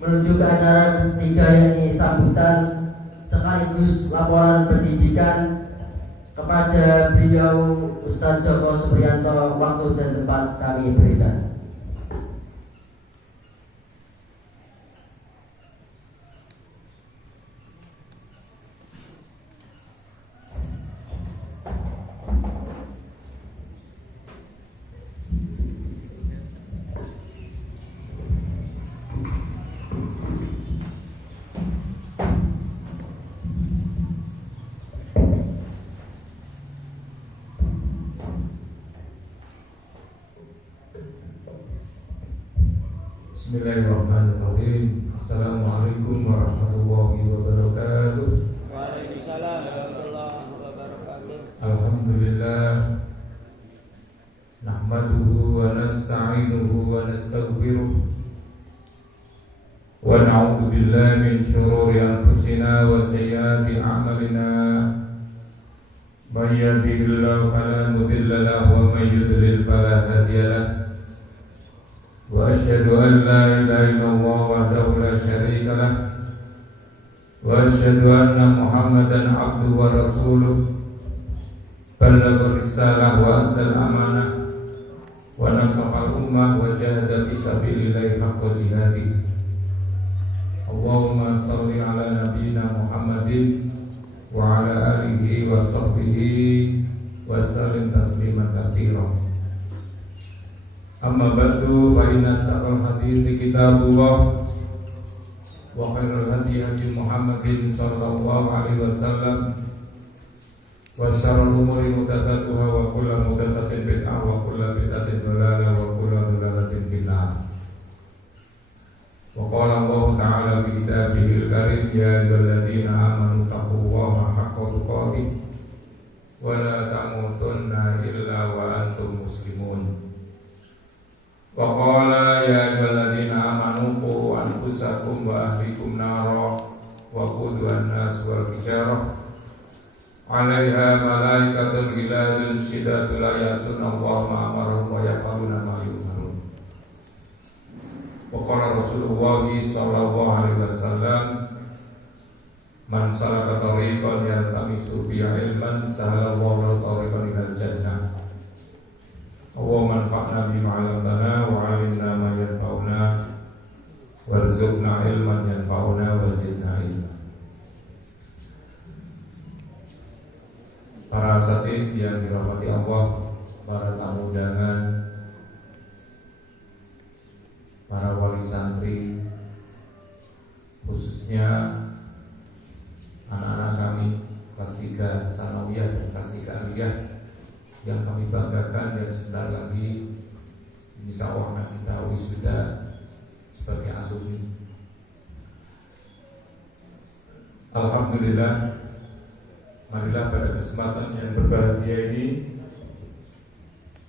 Menuju ke acara ketiga, yakni sambutan sekaligus laporan pendidikan kepada beliau Ustadz Joko Supriyanto. Waktu dan tempat kami berikan. Bismillahirrahmanirrahim. Assalamualaikum warahmatullahi wabarakatuh. Waalaikumsalam warahmatullahi wabarakatuh. Alhamdulillah. Nahmaduhu wa nasta'inuhu wa nastaghfiruh. Wa na'udzu billahi min shururi anfusina wa sayyiati a'malina. May yahdihillahu fala mudilla lahu wa may yudlil fala hadiya lahu. وأشهد أن لا إله إلا الله وحده لا شريك له وأشهد أن محمدا عبده ورسوله بلغ الرسالة وأدى الأمانة ونصح الأمة وجاهد في سبيل الله حق جهاده. اللهم صل على نبينا محمد وعلى آله وصحبه وسلم تسليما كثيرا. Amma ba'du fa inna asdaqal hadithi kitabullah wa khairul hadi hadi Muhammadin sallallahu alaihi wasallam wa syarrul umuri muhdatsatuha wa kullu muhdatsatin bid'ah wa kullu bid'atin dhalalah wa kullu dhalalatin finnar. Wa qala Allah ta'ala fi kitabihil karim ya ayyuhalladzina amanu taqullaha haqqa tuqatih wa la tamutunna illa wa antum muslimun. Wa qala ya ayyuhalladzina amanu qu anfusakum wa ahlikum nara wa quduhan nas wal hijarah 'alaiha malaikatun ghiladun shidadun la ya'suna Allaha ma amarahum wa yaf'aluna ma yu'marun. Wa qala Rasulullah sallallahu alaihi wasallam man salaka tariqan yaltamisu fihi ilman sahalallahu lahu tariqan ilal jannah. Allahumma anfa'na bima 'allamtana wa 'allimna ma yanfa'una warzuqna ilman yanfa'una wa zidna ilma. Para asatidz yang dirahmati Allah, para tamu undangan, para wali santri, khususnya anak-anak kami kelas 3 Sanawiyah dan kelas 3 Aliyah yang kami banggakan, dan sebentar lagi insya Allah akan kita wisuda sebagai alumni. Alhamdulillah, marilah pada kesempatan yang berbahagia ini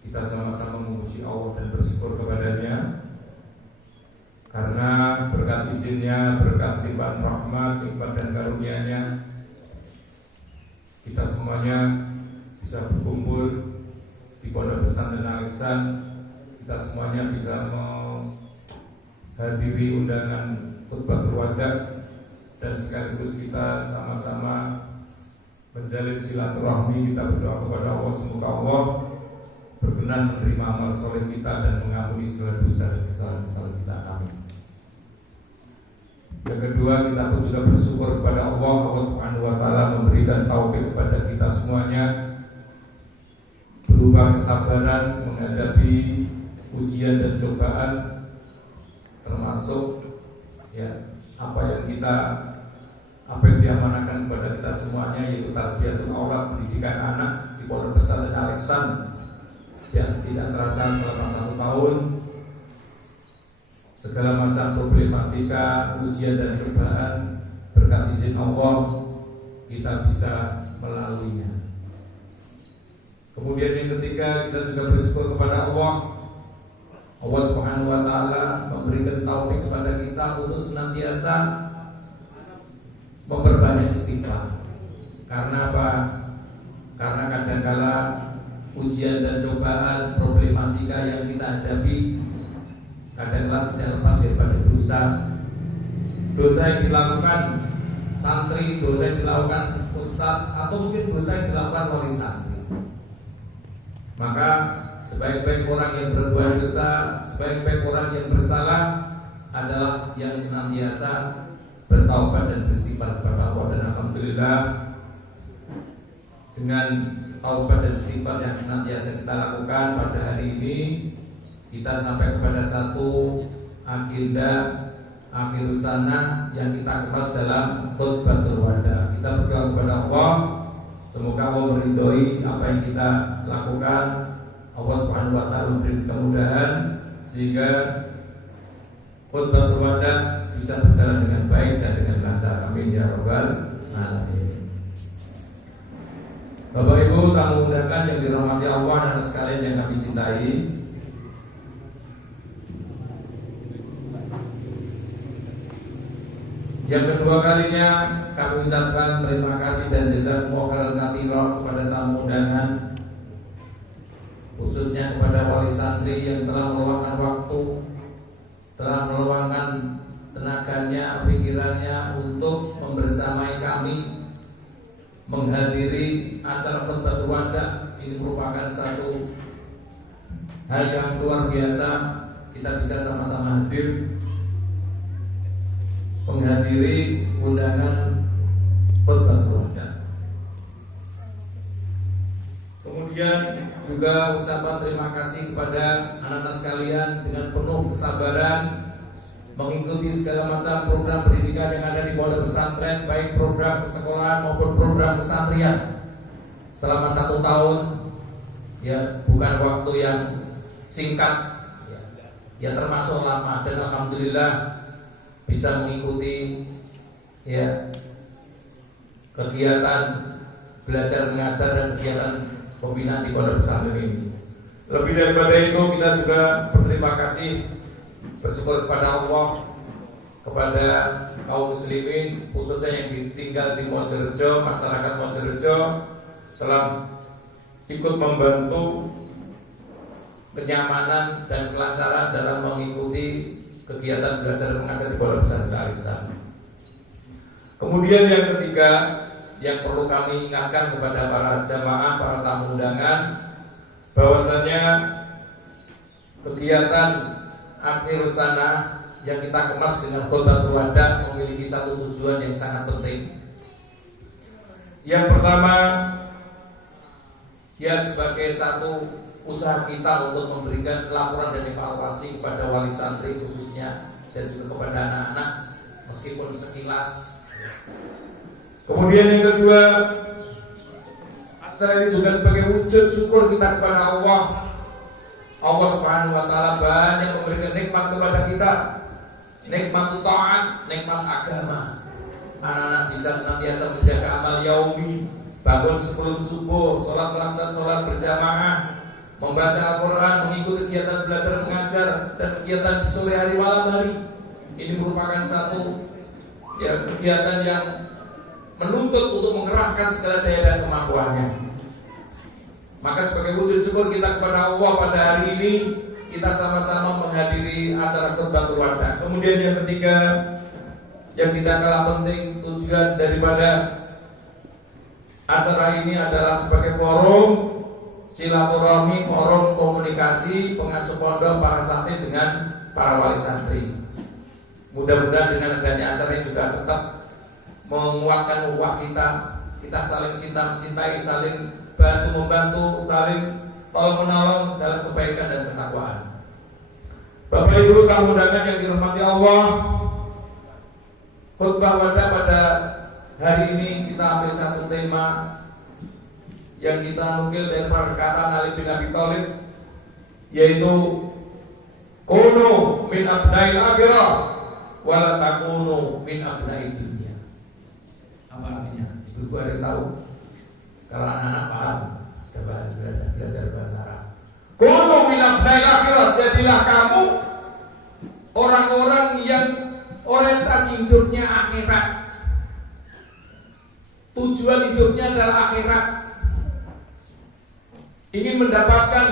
kita sama-sama memuji Allah dan bersyukur kepadanya, karena berkat izinnya, berkat limpahan rahmat, nikmat dan karunia-Nya, kita semuanya bisa berkumpul di Pondok Pesantren Al-Ihsan. Kita semuanya bisa menghadiri undangan khutbah berwadah, dan sekaligus kita sama-sama menjalin silaturahmi. Kita berdoa kepada Allah, semoga Allah berkenan menerima amal soleh kita dan mengampuni segala dosa dan kesalahan-kesalahan kita. Amin. Yang kedua, kita pun juga bersyukur kepada Allah. Allah Subhanahu wa taala memberikan taufik kepada kita semuanya berupa kesabaran menghadapi ujian dan cobaan, termasuk apa yang diamanakan kepada kita semuanya, yaitu tarbiyatul aulad, pendidikan anak di Pondok Pesantren Al-Ihsan yang tidak terasa selama 1 tahun. Segala macam problematika, ujian dan cobaan, berkat izin Allah kita bisa melaluinya. Kemudian yang ketiga, kita juga bersyukur kepada Allah. Allah Subhanahu wa taala memberikan taufik kepada kita untuk senantiasa memperbanyak istighfar. Karena apa? Karena kadangkala ujian dan cobaan, problematika yang kita hadapi kadangkala tidak lepas daripada dosa, dosa yang dilakukan santri, dosa yang dilakukan ustadz, atau mungkin dosa yang dilakukan wali santri. Maka sebaik-baik orang yang berbuat dosa, sebaik-baik orang yang bersalah adalah yang senantiasa bertaubat dan beristighfar kepada Allah. Dan alhamdulillah, dengan taubat dan istighfar yang senantiasa kita lakukan pada hari ini, kita sampai kepada satu agenda akhir sana yang kita kemas dalam khutbatul wada. Kita berdoa kepada Allah, semoga Allah meridhoi apa yang kita lakukan. Allah Subhanahu wa taala memberi kemudahan sehingga khutbatul wada bisa berjalan dengan baik dan dengan lancar. Amin ya rabbal alamin. Bapak Ibu tamu undangan yang dirahmati Allah dan sekalian yang kami cintai, yang kedua kalinya kami ucapkan terima kasih dan jazakumullahu khairan katsiran kepada tamu undangan, khususnya kepada wali santri yang telah meluangkan waktu, telah meluangkan tenaganya, pikirannya untuk membersamai kami menghadiri acara khutbatul wada. Ini merupakan satu hal yang luar biasa. Kita bisa sama-sama hadir menghadiri undangan khutbatul wada. Kemudian juga ucapan terima kasih kepada anak-anak sekalian dengan penuh kesabaran mengikuti segala macam program pendidikan yang ada di pondok pesantren, baik program kesekolahan maupun program pesantren selama 1 tahun. Ya, bukan waktu yang singkat, ya termasuk lama, dan alhamdulillah bisa mengikuti ya kegiatan belajar mengajar dan kegiatan pembinaan di pondok pesantren ini. Lebih daripada itu, kita juga berterima kasih, bersyukur kepada Allah, kepada kaum muslimin khususnya yang tinggal di Mojorejo, masyarakat Mojorejo telah ikut membantu kenyamanan dan kelancaran dalam mengikuti kegiatan belajar mengajar di pondok pesantren Al-Ihsan. Kemudian yang ketiga yang perlu kami ingatkan kepada para jamaah, para tamu undangan, bahwasanya kegiatan akhir sana yang kita kemas dengan khutbatul wada memiliki satu tujuan yang sangat penting. Yang pertama, ya sebagai satu usaha kita untuk memberikan laporan dan evaluasi kepada wali santri khususnya dan juga kepada anak-anak meskipun sekilas. Kemudian yang kedua, acara ini juga sebagai wujud syukur kita kepada Allah. Allah Subhanahu wa taala banyak memberikan nikmat kepada kita, nikmat taat, nikmat agama. Anak-anak bisa senantiasa menjaga amal yaumi, bangun sebelum subuh, sholat melaksanakan sholat berjamaah, membaca Al-Quran, mengikuti kegiatan belajar mengajar dan kegiatan di sore hari malam hari. Ini merupakan satu ya kegiatan yang menuntut untuk mengerahkan segala daya dan kemampuannya. Maka sebagai wujud syukur kita kepada Allah pada hari ini, kita sama-sama menghadiri acara khutbatul wada. Kemudian yang ketiga, yang tidak kalah penting, tujuan daripada acara ini adalah sebagai forum silaturahmi, forum komunikasi pengasuh pondok para santri dengan para wali santri. Mudah-mudahan dengan adanya acara ini juga tetap menguatkan ukhuwah kita saling cinta mencintai, saling bantu membantu, saling tolong menolong dalam kebaikan dan ketakwaan. Bapak Ibu tamu undangan yang dirahmati Allah, khutbah wada pada hari ini kita ambil satu tema yang kita nukil dari perkataan Ali bin Abi Thalib, yaitu kunu min abnail akhirah wala takunu min abnaid dunya. Apa artinya? Ibu ada yang tahu? Kalau anak-anak paham, coba belajar bahasa Arab. Kunu min abnail akhirah, jadilah kamu orang-orang yang orientasi hidupnya akhirat. Tujuan hidupnya adalah akhirat. Ingin mendapatkan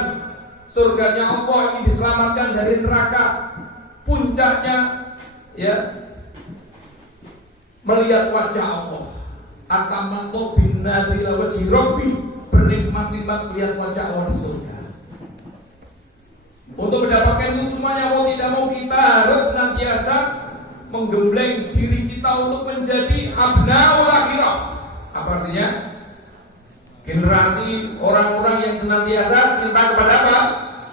surganya Allah, ingin diselamatkan dari neraka. Puncaknya ya melihat wajah Allah. Atamanto bin nadhila wajhi rabbi, bernikmat-nikmat melihat wajah Allah di surga. Untuk mendapatkan itu semuanya, mau tidak mau kita harus senantiasa menggembleng diri kita untuk menjadi abnaul akhirah. Apa artinya? Generasi orang-orang yang senantiasa cinta kepada apa?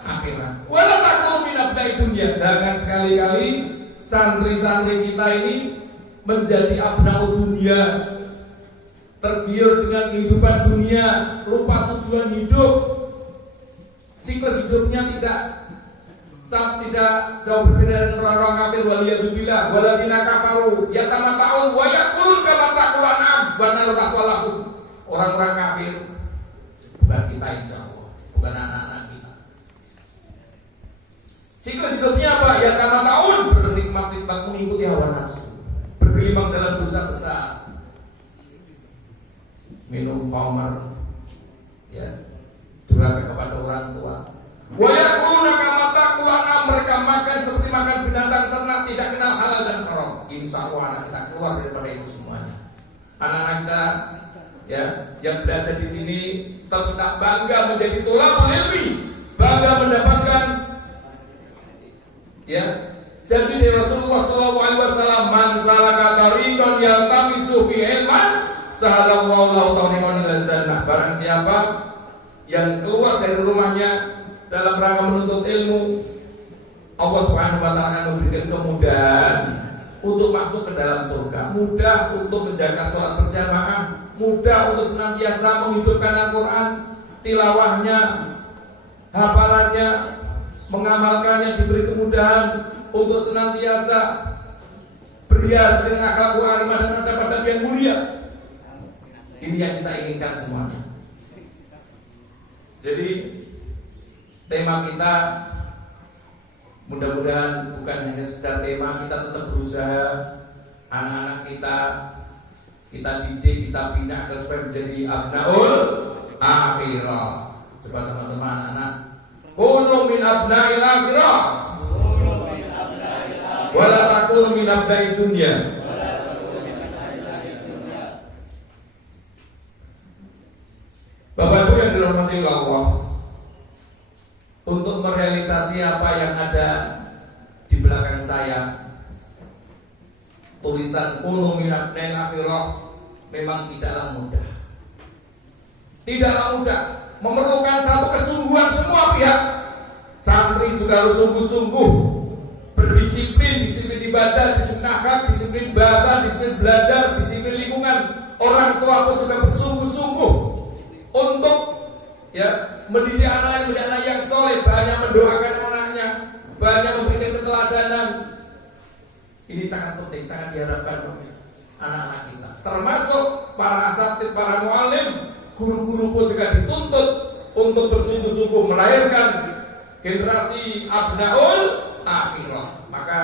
Akhirat. Wala takunu min abna'i dunya. Jangan sekali-kali santri-santri kita ini menjadi abnaul dunia, tergiur dengan kehidupan dunia, lupa tujuan hidup. Siklus hidupnya tidak jauh berbeda dengan orang-orang kafir. Waliyadzubillah, waladina kafaru yatamata'un wa yaqulun kama taqul an'am wa narfa'u. Orang-orang kafir bukan kita, insyaallah, bukan anak-anak kita. Siklus hidupnya apa? Yatamata'un, bernikmat-nikmat mengikuti hawa nafsu, bergelimang dalam dosa besar, minum khamar, ya, durhaka kepada orang tua. Wa yaquluna kama taqul an'am, mereka makan seperti makan binatang ternak, tidak kenal halal dan haram. Insyaallah anak kita keluar daripada itu semuanya. Anak-anak kita, ya, yang belajar di sini tetap bangga menjadi thalabul ilmi, bangga mendapatkan, ya, jadi dari Rasulullah SAW, man salaka tariqan yaltamisu fi ilman sahalallahu lahu tariqan ilal jannah. Barang siapa yang keluar dari rumahnya dalam rangka menuntut ilmu, Allah Subhanahu wa taala akan memberikan kemudahan untuk masuk ke dalam surga, mudah untuk menjaga sholat berjamaah, mudah untuk senantiasa menghidupkan Al-Quran, tilawahnya, hafalannya, mengamalkannya, diberi kemudahan untuk senantiasa berhias dengan akhlak karimah dan adab-adab yang mulia. Ini yang kita inginkan semuanya. Jadi tema kita mudah-mudahan bukan hanya sekedar tema, kita tetap berusaha anak-anak kita didik, kita bina agar supaya menjadi abnaul akhirah. Coba sama-sama anak-anak, kunu min abnail akhirah wala takunu min abnaid dunya. Bapak Ibu yang dirahmati Allah, untuk merealisasi apa yang ada di belakang saya, tulisan kunu min abnail akhirah, memang tidaklah mudah. Tidaklah mudah, memerlukan satu kesungguhan semua pihak. Santri juga harus sungguh-sungguh berdisiplin, disiplin ibadah, disiplin akhlak, disiplin bahasa, disiplin belajar, disiplin lingkungan. Orang tua pun juga bersungguh-sungguh untuk, ya, mendidik anak yang soleh, banyak mendoakan anaknya, banyak memberikan keteladanan. Ini sangat penting, sangat diharapkan oleh anak-anak kita. Termasuk para asatidz, para muallim, guru-guru pun juga dituntut untuk bersungguh-sungguh melahirkan generasi abnaul akhirah. Maka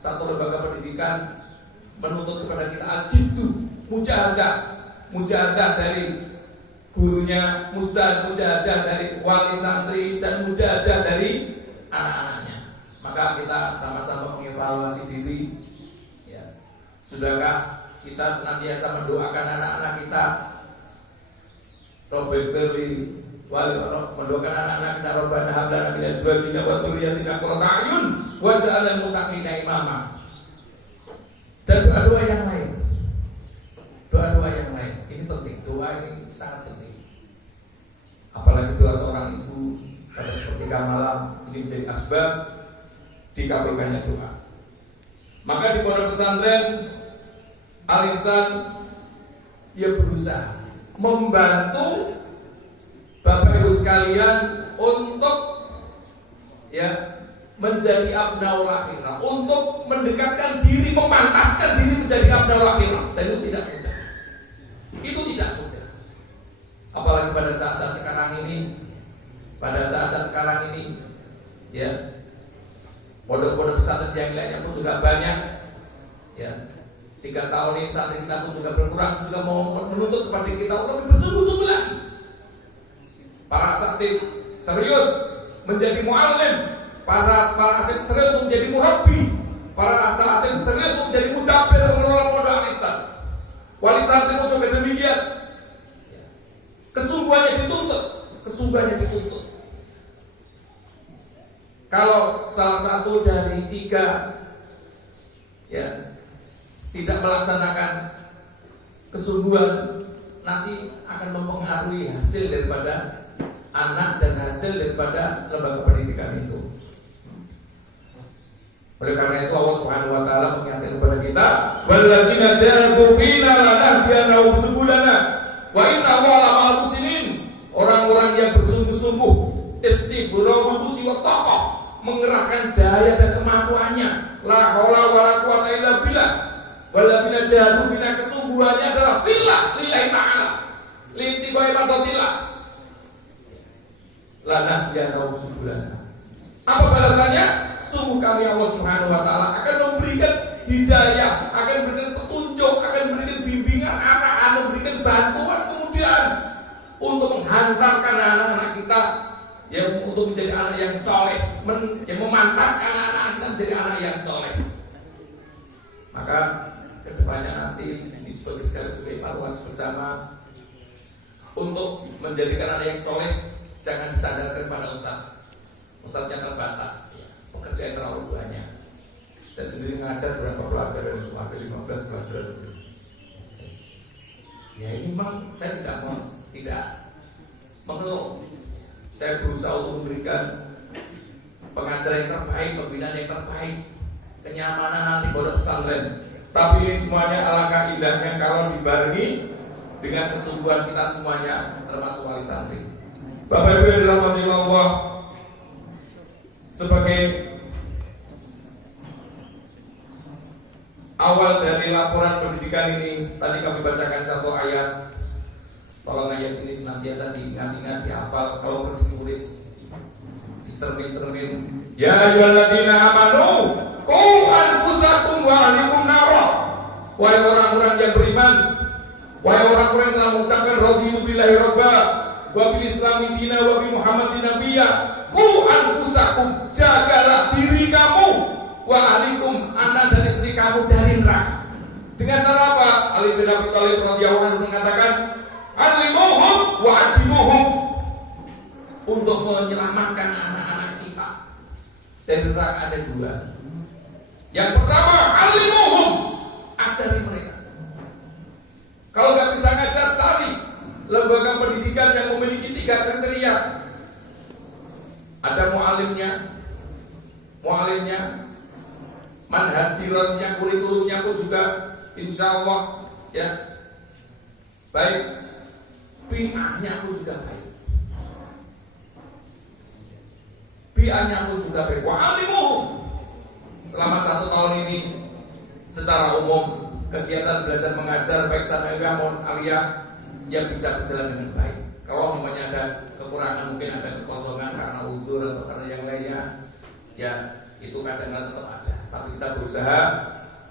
satu lembaga pendidikan menuntut kepada kita al-jiddu, mujahadah dari gurunya, mujahadah dari wali santri, dan mujahadah dari anak-anaknya. Maka kita sama-sama mengevaluasi diri, ya. Sudahkah kita senantiasa mendoakan anak-anak kita, mendoakan anak-anak kita, Rabbana hab lana min azwajina wa dzurriyyatina qurrata a'yun waj'alna lil muttaqina imama. Dan doa-doa yang lain, ini penting. Doa ini sangat penting. Apalagi doa seorang ibu pada sepertiga malam ini menjadi asbab dikabulkannya doa. Maka di pondok pesantren Al-Ihsan, ia berusaha membantu Bapak Ibu sekalian untuk, ya, menjadi abnaul akhirah, untuk mendekatkan diri, memantaskan diri menjadi abnaul akhirah. Dan itu tidak mudah. Itu tidak mudah. Apalagi pada saat-saat sekarang ini, ya, pondok-pondok pesantren yang lainnya pun juga banyak, ya. 3 tahun ini santri kita pun juga berkurang, juga mau menuntut kepada kita untuk bersungguh-sungguh lagi. Para asatidz serius menjadi muallim, para asatidz serius menjadi murabbi, para asatidz serius menjadi mudabbir mengelola pondok Al-Ihsan. Wali santri pun juga demikian. Kesungguhannya dituntut. Kalau salah satu dari 3 tidak melaksanakan kesungguhan, nanti akan mempengaruhi hasil daripada anak dan hasil daripada lembaga pendidikan itu. Oleh karena itu Allah Subhanahu wa taala mengingatkan kepada kita, walladzina jahadu fina lanahdiyannahum subulana wa inna Allaha ma'al muhsinin. Orang-orang yang bersungguh-sungguh istighfar wa taqwa, mengerahkan daya dan kemampuannya, la haula wala quwata illa billah. Walladzina jahadu fina, kesungguhannya adalah fillah lillahi ta'ala, liitiqai maqatillah. Lanahdiyannahum subulana. Apa balasannya? Sungguh kami Allah Subhanahu wa taala akan memberikan hidayah, akan memberikan petunjuk, akan memberikan bimbingan, akan memberikan bantuan kemudian untuk menghantarkan anak-anak kita yang untuk menjadi anak yang soleh, yang memantaskan anak-anak kita menjadi anak yang soleh. Maka kedepannya nanti ini sebagai evaluasi bersama untuk menjadikan anak yang soleh. Jangan disandarkan pada ustaz yang terbatas. Pekerjaan terlalu banyak. Saya sendiri ngajar berapa pelajaran, hampir 15 pelajaran. Ya ini memang saya tidak mengeluh. Saya berusaha untuk memberikan pengajaran yang terbaik, pembinaan yang terbaik, kenyamanan nanti pondok pesantren. Tapi ini semuanya alangkah indahnya kalau dibarengi dengan kesungguhan kita semuanya, termasuk wali santri. Bapak Ibu yang dirahmati Allah, sebagai awal dari laporan pendidikan ini, tadi kami bacakan satu ayat. Tolong ayat ini senantiasa diingat-ingat, dihafal. Kalau perlu ditulis, dicermin-cermin. Ya ayyuhalladzina amanu qu anfusakum wa ahlikum nara. Wahai orang-orang yang beriman, wahai orang-orang yang telah mengucapkan raditu billahi rabba wa bil islami dina wa bi muhammadin nabiyya. Qu anfusakum, jagalah diri kamu, wa ahlikum, anak dan istri kamu dari neraka. Dengan cara apa? Ali bin Abi Thalib radhiyallahu anhu mengatakan, alimuhum wa adimuhum, untuk menyelamatkan anak-anak kita dari neraka ada 2. Yang pertama, alimuhum, ajari mereka. Kalau nggak bisa ngajar, cari lembaga pendidikan yang memiliki 3 kriteria. Ada mu'alimnya, manhaj dirasnya, kurikulumnya pun juga insya Allah ya baik, bi'ahnya pun juga baik, wa'alimuhum. Selama 1 tahun ini secara umum kegiatan belajar mengajar baik sanawiyah maupun aliyah yang bisa berjalan dengan baik. Kalau namanya ada kekurangan, mungkin ada kekosongan karena udzur atau karena yang lainnya, ya itu kadang-kadang tetap ada. Tapi kita berusaha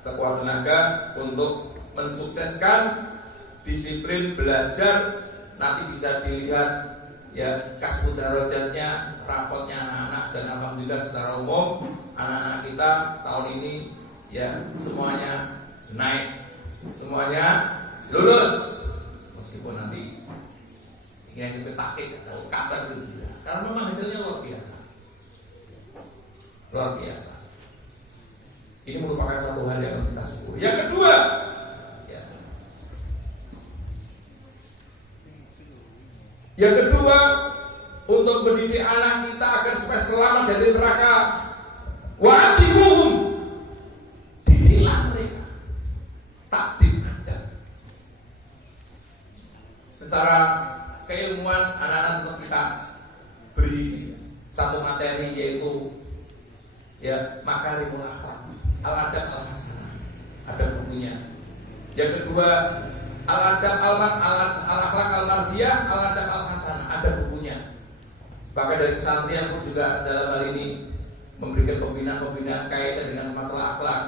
sekuat tenaga untuk mensukseskan disiplin belajar. Nanti bisa dilihat ya kasbu darajatnya, rapotnya anak-anak, dan alhamdulillah secara umum anak-anak kita tahun ini ya semuanya naik, semuanya lulus, meskipun nanti ingin kita pakai jauh kabar itu, karena memang hasilnya luar biasa. Ini merupakan satu hal yang kita syukuri. Yang kedua, untuk mendidik anak kita agar supaya selamat dari neraka. Wa'adimuhum, didiklah mereka, takdim adab. Secara keilmuan anak-anak untuk kita beri satu materi, yaitu ya makarimul akhlak, al-adab al-hasanah, ada bukunya. Yang kedua, al-adab al-akhlak al-mardiyah, al-adab al-hasanah, ada bukunya. Bahkan dari pesantren pun juga dalam hal ini memberikan pembinaan kaitan dengan masalah akhlak,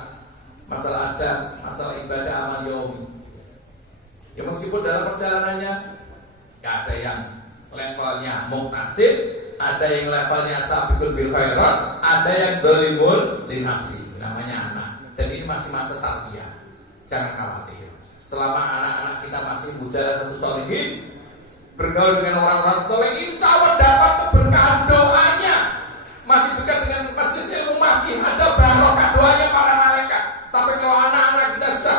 masalah adab, masalah ibadah amal yaumi. Ya meskipun dalam perjalanannya ada yang levelnya muhtasib, ada yang levelnya sabiqul bil khairat, ada yang dzalimun li nafsi, namanya anak. Dan ini masih masa tarbiyah. Jangan khawatir. selama anak-anak kita masih muda satu solihin, bergaul dengan orang-orang soleh, insya Allah dapat keberkahan doanya. Masih dekat dengan masjid ilmu, masih ada barokah doanya para malaikat. Tapi kalau anak-anak kita sudah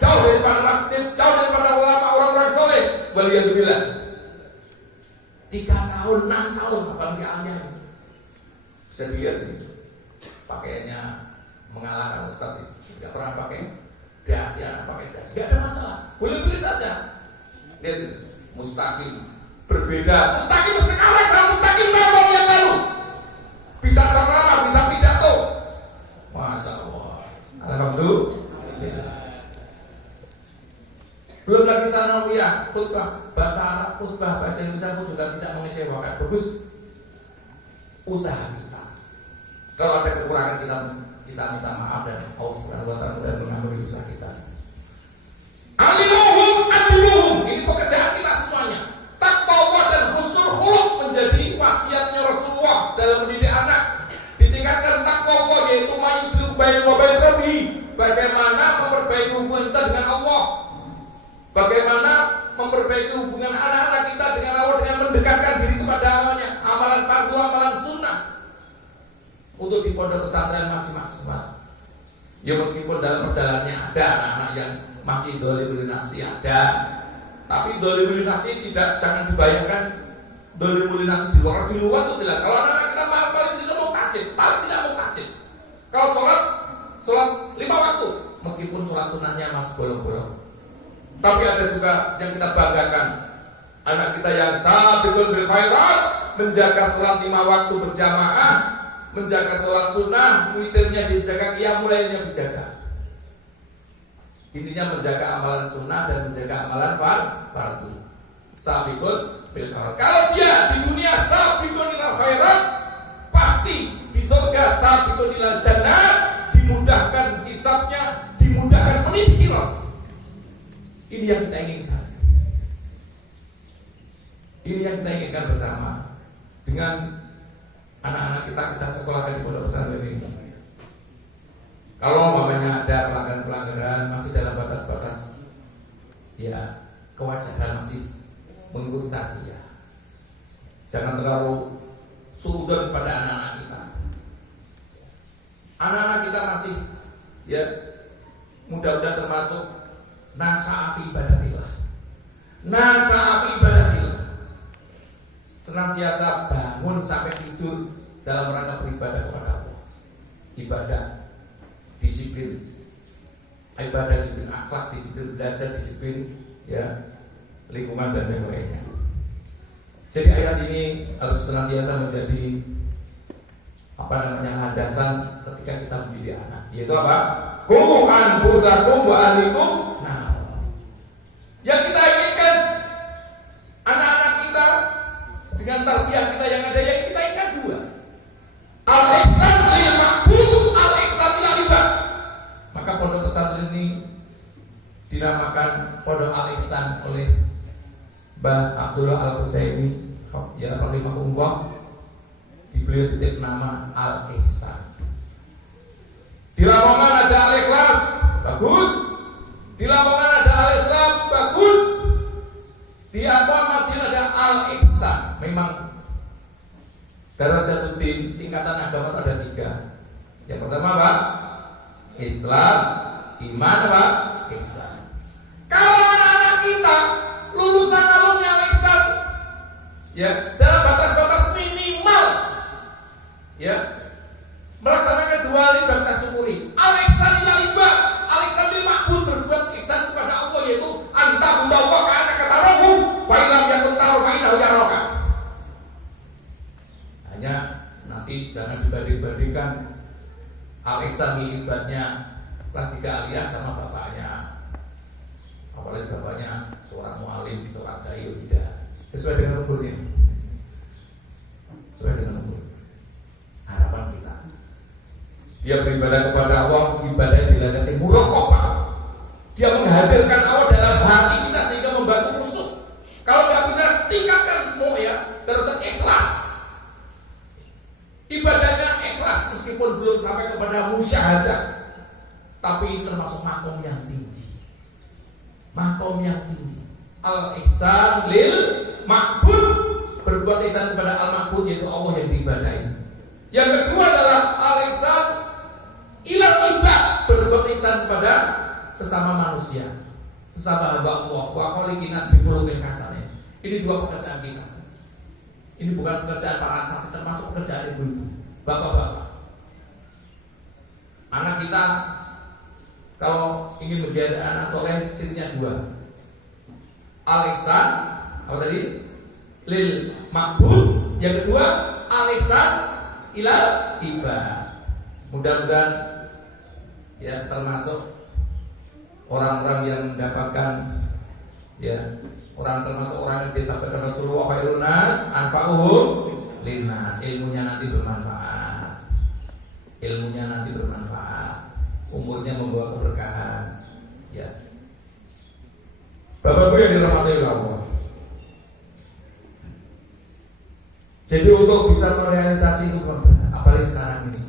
jauh daripada masjid, jauh daripada ulama orang-orang soleh, waliyadzubillah, 3 tahun, 6 tahun, apalagi alnya bisa dilihat nih, pakaiannya mengalahkan Ustaz itu. Tidak pernah pakai dasi, anak pakai dasi, tidak ada masalah, boleh-boleh saja. Lihat, mustaqim berbeda, mustaqim sekarang sama mustaqim tahun yang lalu. Bisa ceramah, bisa pidato, masya Allah, alhamdulillah. Belum lagi sanawiyah, khutbah bahasa Arab, khutbah bahasa Indonesia pun juga tidak mengecewakan. Bagus usaha kita. Kalau ada kekurangan kita minta maaf dan Allah Subhanahu wa taala dan mengampuni usaha kita. Alimuhum adiluhum, ini pekerjaan kita semuanya. Taqwa dan husnul khuluq menjadi wasiatnya Rasulullah dalam mendidik anak. Ditingkatkan taqwa yaitu mayusul bain wa bain rabbi. Bagaimana memperbaiki hubungan kita dengan Allah. Bagaimana memperbaiki hubungan anak-anak kita dengan Allah dengan mendekatkan diri kepada amalnya, amalan fardu, amalan sunnah. Untuk di pondok pesantren masih maksimal. Ya meskipun dalam perjalanannya ada anak-anak yang masih dolimul nasi ada, tapi dolimul nasi jangan dibayangkan dolimul nasi di luar itu jelas. Kalau anak-anak kita paling tidak mau kasih, paling tidak mau kasih. Kalau sholat 5 waktu, meskipun sholat sunnahnya masih bolong-bolong. Tapi ada juga yang kita banggakan, anak kita yang sabiqun bil khairat, menjaga sholat 5 waktu berjamaah, menjaga sholat sunnah, witirnya dijaga, qiyamulailnya dijaga. Intinya menjaga amalan sunnah dan menjaga amalan fardu. Sabiqun bil khairat. Kalau dia di dunia sabiqun ilal khairat, pasti di surga sabiqun ilal jannah, dimudahkan hisabnya, dimudahkan meniti sirat. Ini yang kita inginkan. Ini yang kita inginkan bersama dengan anak-anak kita sekolahkan di pondok pesantren ini. Kalau mamanya ada pelanggaran masih dalam batas-batas ya kewajaran, masih mengikuti tarbiyah. Jangan terlalu suudon pada anak-anak kita. Anak-anak kita masih ya mudah-mudahan termasuk nasa'afi ibadatillah. Nasa'afi ibadatillah. Senantiasa bangun sampai tidur dalam rangka beribadah kepada Allah. Ibadah, disiplin, ibadah, disiplin akhlak, disiplin belajar, disiplin ya lingkungan dan yang lainnya. Jadi ayat ini harus senantiasa menjadi landasan ketika kita mendidik anak. Yaitu apa? Qu anfusakum wa ahlikum. Yang kita inginkan anak-anak kita dengan tarbiyah kita yang ada, yang kita inginkan 2. Al-ihsan lil ma'bud, al-ihsan lil ibad. Maka pondok pesantren ini dinamakan Pondok Al-Ihsan oleh Mbah Abdullah Al-Husaini ya rahimahullah. Beliau titip nama Al-Ihsan. Di Lamongan ada Al-Ikhlas, bagus. Di Lamongan ada Al-Islam, bagus. Di Madinah ada Al-Ihsan. Memang Darajatuddin tingkatan agama ada 3. Yang pertama apa? Islam, iman apa? Ihsan. Kalau anak-anak kita lulusan alumni Al-Ihsan ya dalam batas-batas minimal ya melaksanakan 2 hal yang kita syukuri. Al-ihsan lil ibad, al-ihsan lil ma'bud, berbuat ihsan kepada Allah, yaitu anta humdawa kana katarahu wa illam yakun tahu fa innahu yaraka. Hanya nanti jangan dibanding-bandingkan al-ihsan lil ibadnya kelas 3 aliyah sama bapaknya. Apalagi bapaknya seorang mualim, seorang dai, tidak sesuai dengan umurnya. Sesuai dengan umur. Harapan kita dia beribadah kepada Allah, ibadah dilandasi muraqabah. Dia menghadirkan Allah dalam hati kita sehingga membantu musuh. Kalau nggak bisa tingkatkan derajat ikhlas. Ibadahnya ikhlas meskipun belum sampai kepada musyahadah, tapi termasuk makom yang tinggi. makom yang tinggi. Al-ihsan lil ma'bud, berbuat ihsan kepada al-ma'bud, yaitu Allah yang diibadahi. Yang kedua adalah al-ihsan ilal ibad, berbuat ihsan kepada sesama manusia, sesama hamba Allah. Wa khaliqin nas bi khuluqin hasanah. Ini dua pekerjaan kita. Ini bukan pekerjaan para sahabat, termasuk pekerjaan ibu-ibu, bapak-bapak. Anak kita kalau ingin menjadi anak soleh, cirinya dua. Al-ihsan, apa tadi? Lil ma'bud. Yang kedua, al-ihsan ilal ibad. Mudah-mudahan ya termasuk orang-orang yang mendapatkan, ya, termasuk orang yang disampaikan Rasulullah, khairun nas anfa'uhum linnas. Ilmunya nanti bermanfaat. Umurnya membawa keberkahan. Ya. Bapak-Ibu yang dirahmati Allah. Jadi untuk bisa merealisasi itu apalagi sekarang ini.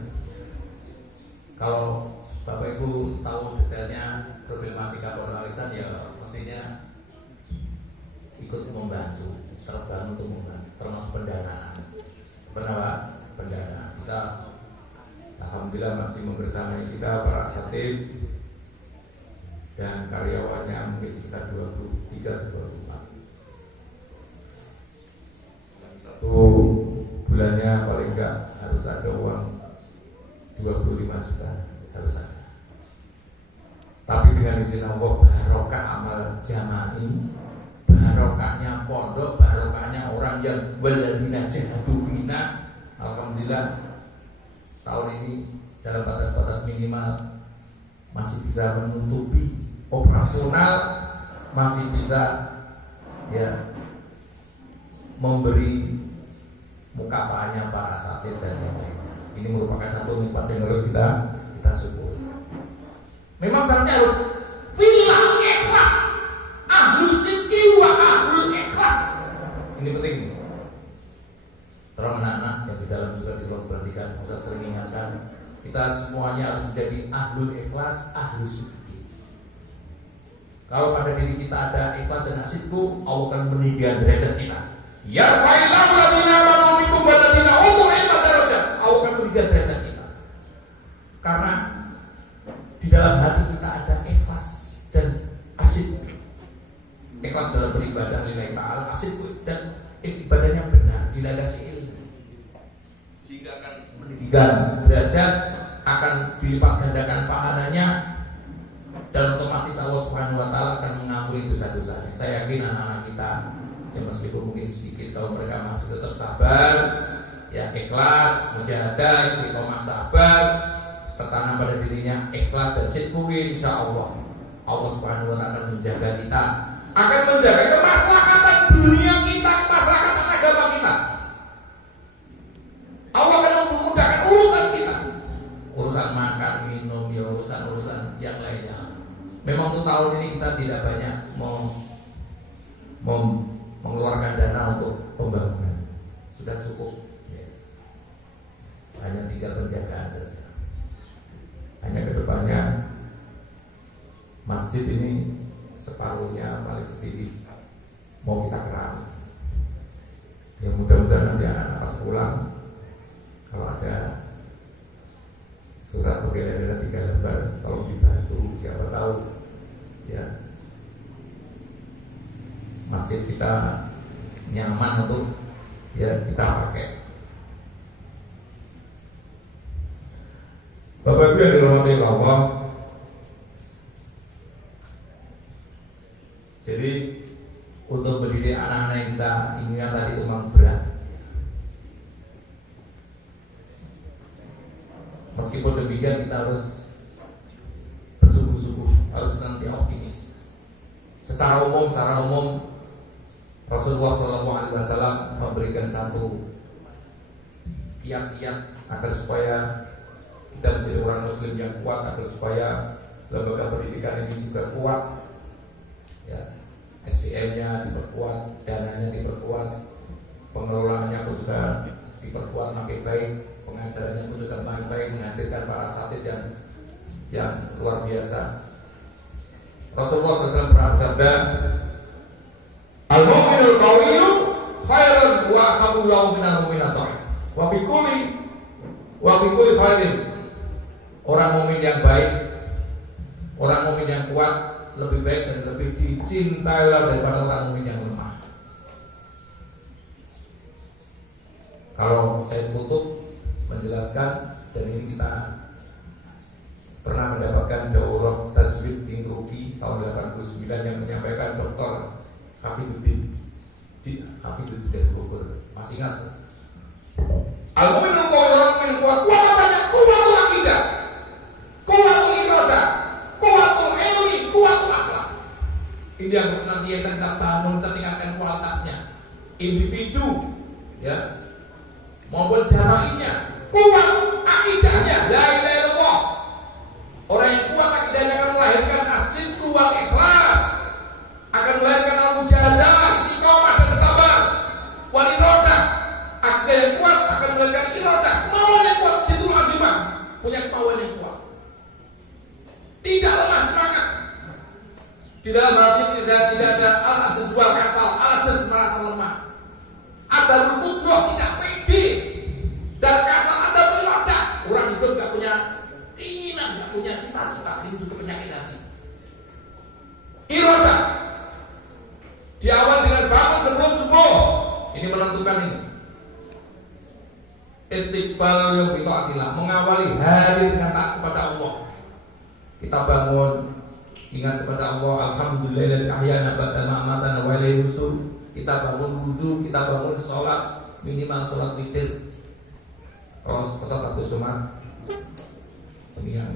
Kalau Bapak Ibu tahu detailnya problematika pondok ya mestinya ikut membantu, terbang untuk membantu, termasuk pendanaan. Pendanaan. Kita alhamdulillah masih membersamai kita para asatid dan karyawannya mungkin sekitar 23-24. Satu bulannya paling enggak harus ada uang 25 juta, harus ada. Tapi dengan izin Allah, barokah amal jama'i, barokahnya pondok, barokahnya orang yang waladina jahadu bina. Alhamdulillah tahun ini dalam batas-batas minimal masih bisa menutupi operasional, masih bisa ya memberi mukafaahnya para asatid dan yang lain. Ini merupakan satu nikmat yang harus kita syukuri. Memang syaratnya harus fillah ikhlas, ahlus sidqi wa ahlul ikhlas. Ini penting. Terang anak-anak yang di dalam juga diperhatikan, Ustaz sering ingatkan, kita semuanya harus menjadi ahlul ikhlas, ahlus sidqi. Kalau pada diri kita ada ikhlas dan asidku, Allah akan meninggikan derajat kita. Ya fa'ilahu ladina amanu minkum waladina utul ilma darajat. Allah akan meninggikan derajat kita. Karena di dalam hati kita ada ikhlas dan asid. Ikhlas dalam beribadah lillahi ta'ala, asid dan ibadahnya benar, dilandasi ilmu, sehingga akan meninggikan derajat, akan dilipat gandakan pahalanya, dan otomatis Allah Subhanahu wa taala akan mengampuni dosa-dosanya. Saya yakin anak-anak kita yang meskipun mungkin sedikit, kalau mereka masih tetap sabar, ya ikhlas, mujahadah, istiqomah sabar, tertanam pada dirinya ikhlas dan sidqu, insyaallah Allah Subhanahu wa taala akan menjaga kita, akan menjaga kemaslahatan dunia kita, kemaslahatan agama kita. Allah akan memudahkan urusan kita, urusan makan, minum, ya urusan yang lainnya. Memang untuk tahun ini kita tidak banyak mengeluarkan dana untuk pembangunan, sudah cukup ya. Hanya tinggal penjagaan saja. Hanya kedepannya masjid ini separuhnya paling sedikit mau kita keram. Ya mudah-mudahan nanti anak-anak pas pulang, kalau ada surat pengiriman 3 lembar, tolong dibantu, siapa tahu ya masjid kita nyaman untuk ya kita pakai. Bapak Ibu yang dirahmati Allah, jadi untuk mendidik anak-anak yang kita inginkan tadi itu memang berat. Meskipun demikian kita harus bersungguh-sungguh, harus nanti optimis. Secara umum Rasulullah SAW memberikan satu kiat-kiat agar supaya kita menjadi orang Muslim yang kuat, agar supaya lembaga pendidikan ini juga kuat. Ya, SDM-nya diperkuat, dananya diperkuat, pengelolaannya pun juga diperkuat makin baik, pengajarannya pun juga makin baik, menghadirkan para asatid yang luar biasa. Rasulullah SAW pernah bersabda, bersabda, al-mu'minul qawiyyu khairun wa ahabullahu minal mu'minat wa fi kulli khairin. Orang mukmin yang baik, orang mukmin yang kuat lebih baik dan lebih dicintai daripada orang mukmin yang lemah. Kalau saya tutup menjelaskan, dan ini kita pernah mendapatkan daurah Tazwid Tingruki tahun 89 yang menyampaikan Dr. Hafiduddin dari Bogor. Masih ingat? Al-mu'minul qawiyyu kuat banyak, kuwatul akidah, kuwatul iradah, kuwatul ilmi, kuwatul akhlak. Ini yang senantiasa kita bangun, kita tingkatkan kualitasnya. Individu, ya, maupun jamaahnya, kuat akidahnya, la ilaha illallah. Orang yang kuat akidahnya akan melahirkan as-sidqu wal ikhlas, akan melahirkan al-mujahadah, istiqomah dan sabar, wal iradah. Akidah yang kuat akan melahirkan iradah, kemauan yang kuat, jitul azimah, punya kemauan yang kuat, tidak lemah semangat. Di dalam hati tidak ada al-ajaz wal kasal, al-ajaz merasa lemah, ada rukudoh tidak pede, dan kasal ada beribadah. Orang hidup gak punya keinginan, gak punya cita-cita, ini juga penyakit hati. Iradah diawal dengan bangun sebelum subuh, ini menentukan ini. Istiqbal yang bita'atillah, mengawali hari dengan taat kepada Allah. Kita bangun ingat kepada Allah, alhamdulillah ahyana ba'da ma amatana wa ilaihi nusyur. Kita bangun wudu, kita bangun sholat, minimal sholat witir. Kalau Ustaz Abdul Somad ini yang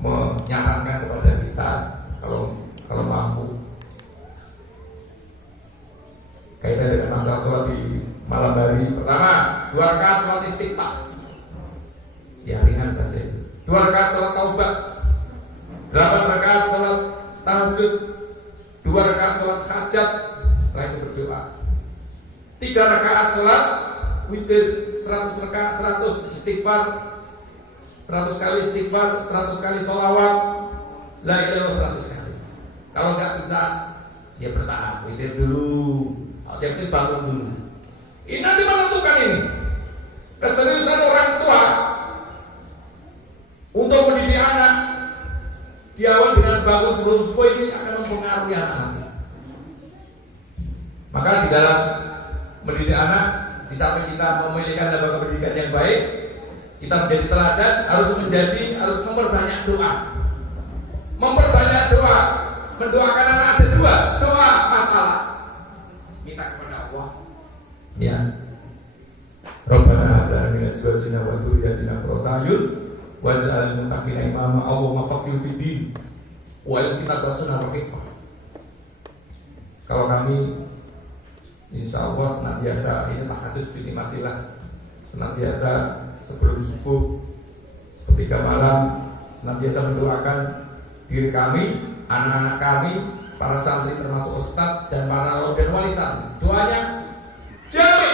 menyarankan kepada kita, kalau mampu kaitan dengan masalah sholat di malam hari. Pertama, 2 rakaat sholat istiftah, ya ringan saja. 2 rakaat sholat taubat, 8 rakaat sholat tahajud, 2 rakaat sholat hajat, setelah itu berdoa. 3 rakaat sholat witir, 100 rakaat, 100 istighfar, 100 kali istighfar, 100 kali sholawat, la ilaha illallah 100 kali. Kalau nggak bisa, ya bertahap, witir dulu, objektif bangun dulu. Ini nanti menentukan ini keseriusan orang tua untuk mendidik anak. Diawal dengan bangun sebelum subuh, ini akan mempengaruhi anak. Maka di dalam mendidik anak, di samping kita memiliki lembaga pendidikan yang baik, kita menjadi teladan, harus memperbanyak doa. Memperbanyak doa, mendoakan anak ada 2 doa masalah. Minta kepada Allah. Ya. Rabbana hab lana min azwajina wa dzurriyyatina qurrata a'yun waj'alna lil muttaqina imama. Allahumma faqih fid din wa kita bersunnah wal hikmah. Kalau kami insya Allah senantiasa ini tahadus binikmatillah, senantiasa sebelum subuh, sepertiga malam, senantiasa mendoakan diri kami, anak-anak kami, para santri termasuk ustadz dan para wali santri. Doanya jami,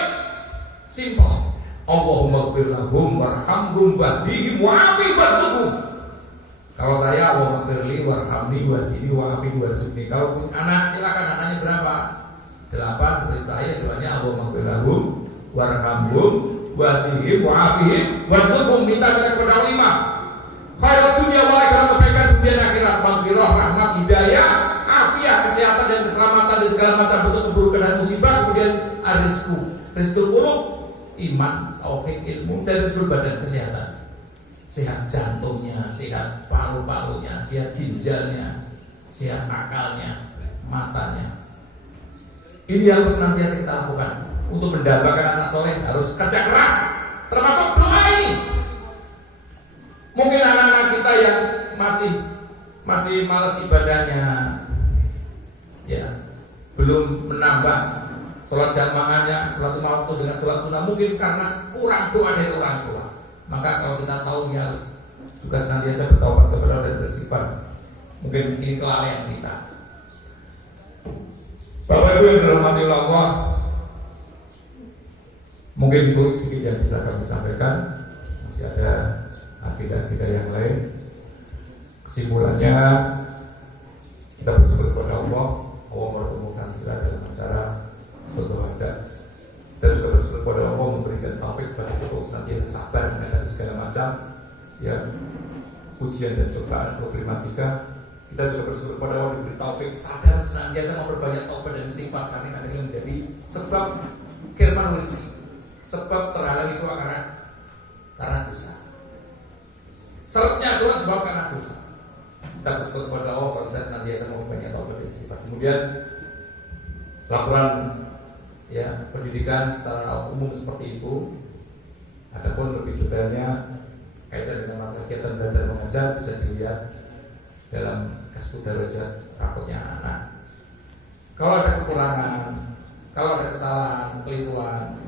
simpel. Allahumma ighfir lahum warhamhum wahdihim wa'afi warzuqhum. Kalau saya Allahumma ighfirli warhamni wahdini wa'afi warzuqni. Kalau punya anak silakan, anaknya berapa? 8 seperti saya, doanya Allahumma ighfir lahum warhamhum wahdihim wa'afi warzuqhum. Minta kepada 5 khairat dunia wal akhirah, kebaikan dunia dan akhirat, maghfirah, rahmat, hidayah, afiat, kesehatan dan keselamatan dari segala macam bentuk keburukan dan musibah. Kemudian rizqul qulub, iman, tauhid, ilmu, dan rizqul badan, kesehatan. Sehat jantungnya, sehat paru-parunya, sehat ginjalnya, sehat akalnya, matanya. Ini yang harus senantiasa kita lakukan. Untuk mendapatkan anak soleh harus kerja keras, termasuk doa ini. Mungkin anak-anak kita yang masih malas ibadahnya, ya, belum menambah sholat jamaahnya, sholat 5 waktu dengan sholat sunnah, mungkin karena kurang doa dari orang tua. Maka kalau kita tahu, ya harus juga senantiasa bertaubat kepada Allah dan beristighfar. Mungkin ini kelalaian kita. Bapak Ibu yang dirahmati Allah, mungkin itu sedikit yang bisa kami sampaikan. Masih ada akidah-akidah yang lain. Kesimpulannya, kita bersyukur kepada ujian dan cobaan problematika, kita juga bersyukur kepada Allah diberi taufik sadar senantiasa memperbanyak taubat dan istighfar, karena ini menjadi sebab manusia, sebab terhalang itu karena dosa. Sebabnya Tuhan sebab karena dosa. Kita bersyukur kepada Allah kalau kita senantiasa memperbanyak taubat dan istighfar. Kemudian laporan ya pendidikan secara umum seperti itu. Adapun lebih detailnya kaitan dengan masalah kegiatan belajar mengajar bisa dilihat dalam Kasbul Darajat rapotnya anak. Kalau ada kekurangan, kalau ada kesalahan, keliruan,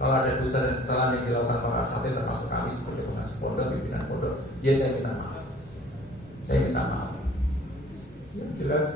kalau ada dosa dan kesalahan yang dilakukan para asatidz termasuk kami sebagai pengasuh pondok, pimpinan pondok, ya saya minta maaf. Saya minta maaf. Yang jelas